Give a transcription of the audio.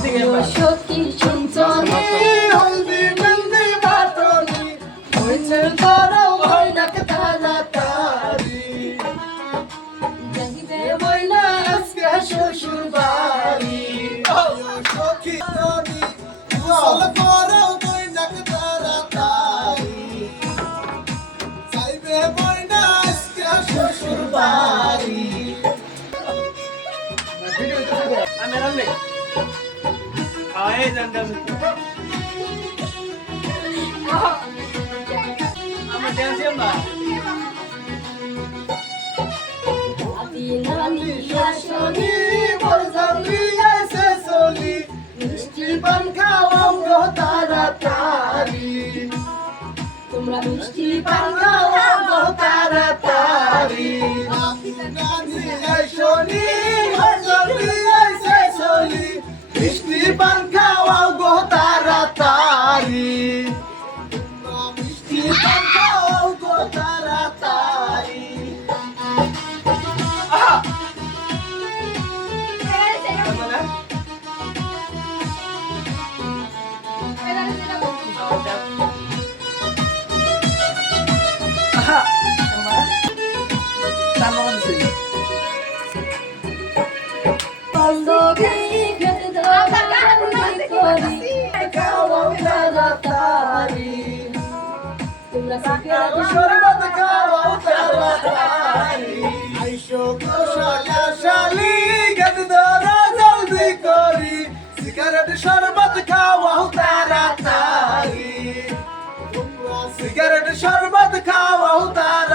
সখী শুনছনি হলদি মেহেন্দি বাটনি হইছে তারা ওই ডাক তাড়াতাড়ি যাইবে বইলা আজকে শ্বশুর বাড়ি সখী তুমি গোসল করো বই ডাক তাড়াতাড়ি যাইবে বইনা আজকে শ্বশুর বাড়ি আমি রামলে আয় জানতাম আমার ডান্স এম্বা আদি নানি শাশুড়ি মোর জানলি আইছে চলি মিষ্টি পান খাওয়াও গো তাড়াতাড়ি তোমরা মিষ্টি পান খাওয়াও গো তাড়াতাড়ি নানি আইসনি মোর জানলি আইছে চলি মিষ্টি পান খাওয়াও গো তাড়াতাড়ি মিষ্টি পান খাওয়াও গো তাড়াতাড়ি বান্ধবী গেট দাবি করি খাওয়াও তাড়াতাড়ি তোমরা সিগারেট শরবত খাওয়াও তাড়াতাড়ি আইসো কোশালা শালি গেট ধরা জলদি করি সিগারেট শরবত খাওয়াও তাড়াতাড়ি সিগারেট শরবত খাওয়াও তাড়াতাড়ি